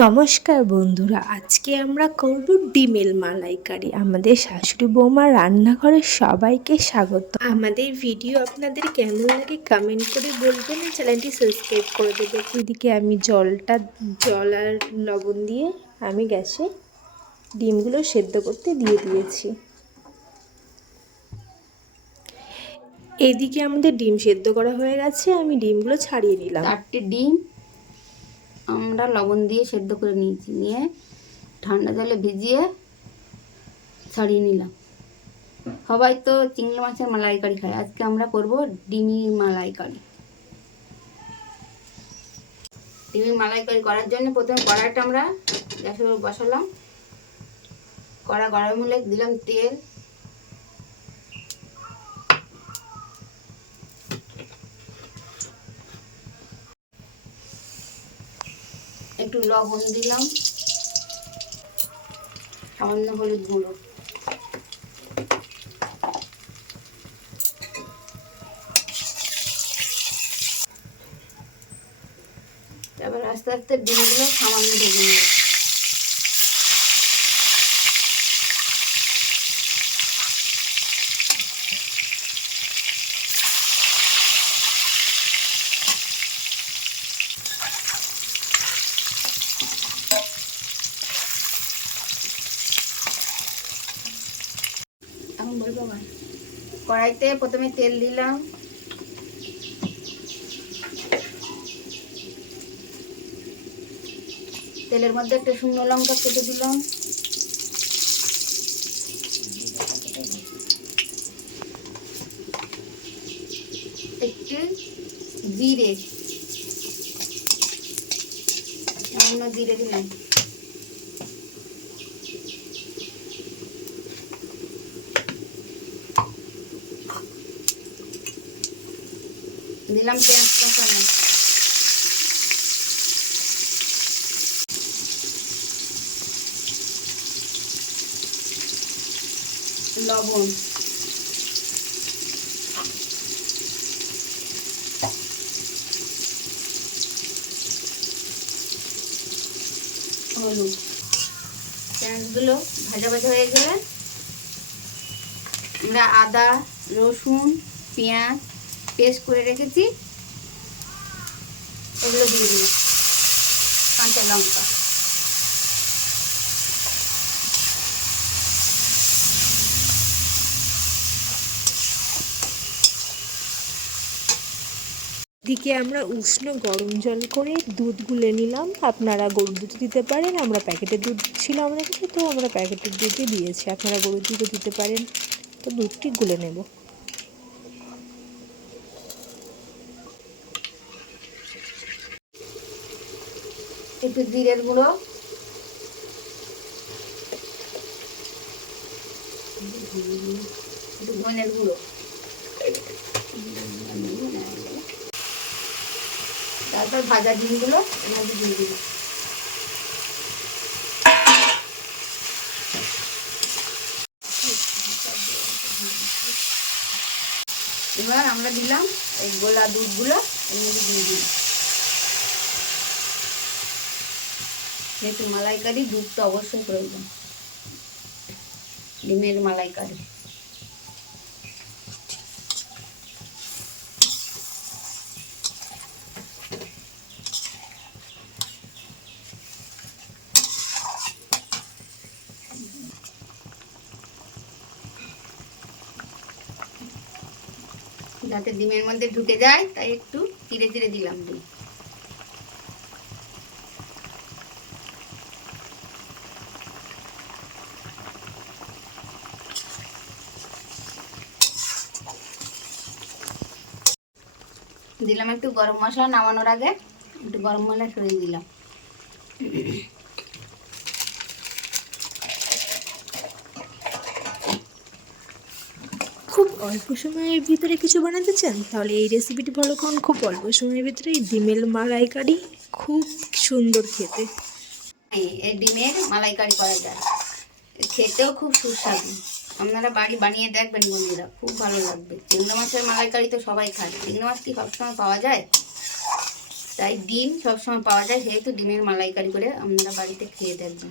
নমস্কার বন্ধুরা, আজকে আমরা করব ডিমের মালাইকারি। আমাদের শাশুড়ি বৌমা রান্নাঘরের সবাইকে স্বাগত। আমাদের ভিডিও আপনাদের কেমন লাগে কমেন্ট করে বলবেন, চ্যানেলটি সাবস্ক্রাইব করে দেবেন। এদিকে আমি জল আর লবণ দিয়ে আমি গ্যাসে ডিমগুলো সেদ্ধ করতে দিয়ে দিয়েছি। এদিকে আমাদের ডিম সেদ্ধ করা হয়ে গেছে, আমি ডিমগুলো ছাড়িয়ে নিলাম। 4টি ডিম আমরা লবণ দিয়ে সেদ্ধ করে নিয়েছি, নিয়ে ঠান্ডা জলে ভিজিয়ে ছাড়িয়ে নিলাম। সবাই তো চিংড়ি মাছের মালাইকারি খায়, আজকে আমরা করব ডিমের মালাইকারি। ডিমের মালাইকারি করার জন্য প্রথমে কড়াইটা আমরা গ্যাসের উপর বসালাম। কড়া গরম হলে দিলাম তেল, একটু লবণ দিলাম, সামান্য হলুদ গুঁড়ো, তারপর আস্তে আস্তে ডিমগুলো সামান্য ভেজে নেব। এখন বলবো কড়াইতে প্রথমে তেল দিলাম, তেলের মধ্যে একটা শুকনো লঙ্কা কেটে দিলাম, একটু জিরে, সামান্য জিরে দিলাম, দিলাম পেঁয়াজ কুচানো, লবণ, হলুদ। পেঁয়াজগুলো ভাজা ভাজা হয়ে গেলে আমরা আদা রসুন পেঁয়াজ পেস্ট করে রেখেছি এগুলো দিয়ে দিই, কাঁচা লঙ্কা, দিকে আমরা উষ্ণ গরম জল করে দুধ গুলে নিলাম। আপনারা গরুর দুধ দিতে পারেন, আমরা প্যাকেটের দুধ ছিল আমাদের কাছে, তো আমরা প্যাকেটের দুধই দিয়েছি। আপনারা গরুর দুধও দিতে পারেন। তো দুধটি গুলে নেব। একটু জিরের গুঁড়ো, একটু ধনের গুঁড়ো, তারপর ভাজা ডিমগুলো এর মধ্যে দিয়ে দিই। এবার আমরা দিলাম এই গোলা দুধগুলো এর মধ্যে দিয়ে দিই। যেহেতু মালাইকারি দুধ তো অবশ্যই প্রয়োজন, ডিমের মালাইকারি। যাতে ডিমের মধ্যে ঢুকে যায় তাই একটু চিড়ে চিড়ে দিলাম ডিম। দিলাম একটু গরম মশলা, নামানোর আগে একটু গরম মশলা ছড়িয়ে দিলাম। খুব অল্প সময়ের ভিতরে কিছু বানাতে চান তাহলে এই রেসিপিটি ফলো করুন। খুব অল্প সময়ের ভিতরে এই ডিমের মালাইকারি খুব সুন্দর খেতে। এই ডিমের মালাইকারি করা যায়, খেতেও খুব সুস্বাদু। আপনারা বাড়ি বানিয়ে দেখবেন বন্ধুরা, খুব ভালো লাগবে। চিংড়ি মাছের মালাইকারি তো সবাই খায়, চিংড়ি মাছ কি সবসময় পাওয়া যায়? তাই ডিম সবসময় পাওয়া যায়, যেহেতু ডিমের মালাইকারি করে আপনারা বাড়িতে খেয়ে দেখবেন।